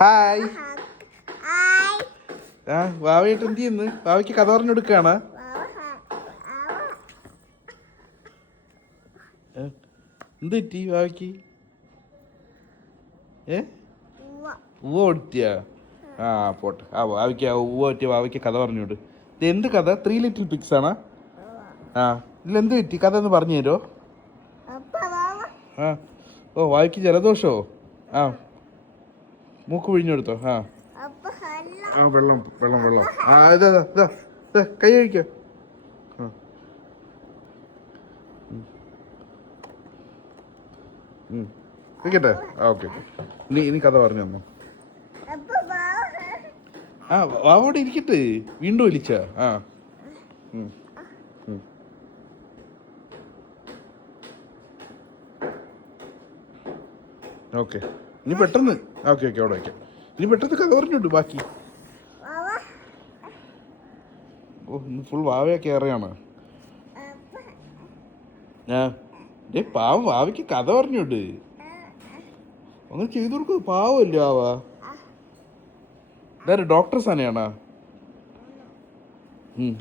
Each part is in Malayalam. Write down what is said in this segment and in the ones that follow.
ഹായ്. വാവയായിട്ട് എന്ത് ചെയ്യുന്നു? വാവയ്ക്ക് കഥ പറഞ്ഞു കൊടുക്കുകയാണ്. എന്ത് പറ്റി വാവയ്ക്ക്? ഉവ്വ കൊടുത്തിയ? ആ പോട്ടെ. വാവയ്ക്ക് ഉവ്വ പറ്റിയ വാവയ്ക്ക് കഥ പറഞ്ഞോട്. ഇത് എന്ത് കഥ? 3 ലിറ്റിൽ പിഗ്സ് ആണോ? ആ, ഇതിലെന്ത് പറ്റി? കഥ ഒന്ന് പറഞ്ഞു തരുമോ? ആ, ഓ വാവയ്ക്ക് ജലദോഷമോ? ആ, മൂക്ക് പിഴിഞ്ഞെടുത്തോ? ആ വെള്ളം വെള്ളം വെള്ളം. ആ ഇതാ ഇതാ ഇതാ കൈ കഴിക്കോ. വെക്കട്ടെ? ആ ഓക്കെ ഓക്കെ. ഇനി കഥ പറഞ്ഞു തന്നോ. ആ വാവോടെ ഇരിക്കട്ടെ. വീണ്ടും വിളിച്ച. ആ ഓക്കെ. ഇനി പെട്ടെന്ന്. ഓക്കെ ഓക്കെ അവിടെ വയ്ക്കാം. ഇനി പെട്ടെന്ന് കഥ പറഞ്ഞോണ്ട് ബാക്കി. ഓ ഇന്ന് ഫുൾ വാവയൊക്കെ ഏറെയാണ്. പാവം വാവയ്ക്ക് കഥ പറഞ്ഞോണ്ട് അങ്ങനെ ചെയ്തു കൊടുക്കും. പാവല്ലേ വാവ? ഇതാര് ഡോക്ടർ സനയാണോ?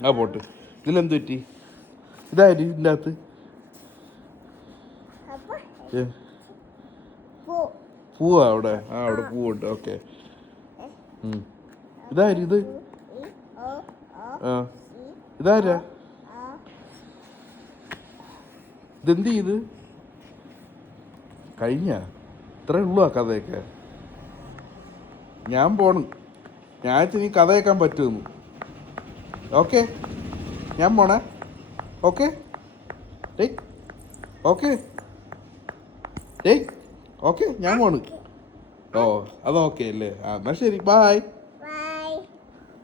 ആ പോട്ട്. ഇതിലെന്ത് പറ്റി? ഇതാര് ഇതിൻ്റെ അകത്ത്? പൂവാ അവിടെ? ആ അവിടെ പൂവുണ്ട്. ഓക്കെ. ഇതാര് ഇത്? ആ ഇതാരാ? ഇതെന്ത് ചെയ്ത് കഴിഞ്ഞ? ഇത്രേ ഉള്ളൂ ആ കഥയൊക്കെ? ഞാൻ പോണ്. ഞാൻ നീ കഥ കേൾക്കാൻ പറ്റുമെന്ന്. ഓക്കെ ഞാൻ പോണേ. ഓക്കെ ഡേയ്. ഓക്കെ ഡേയ്. ഓക്കെ ഞാൻ പോണ്. ഓ അതോക്കെ അല്ലേ? ആ എന്നാൽ ശരി. ബായ്.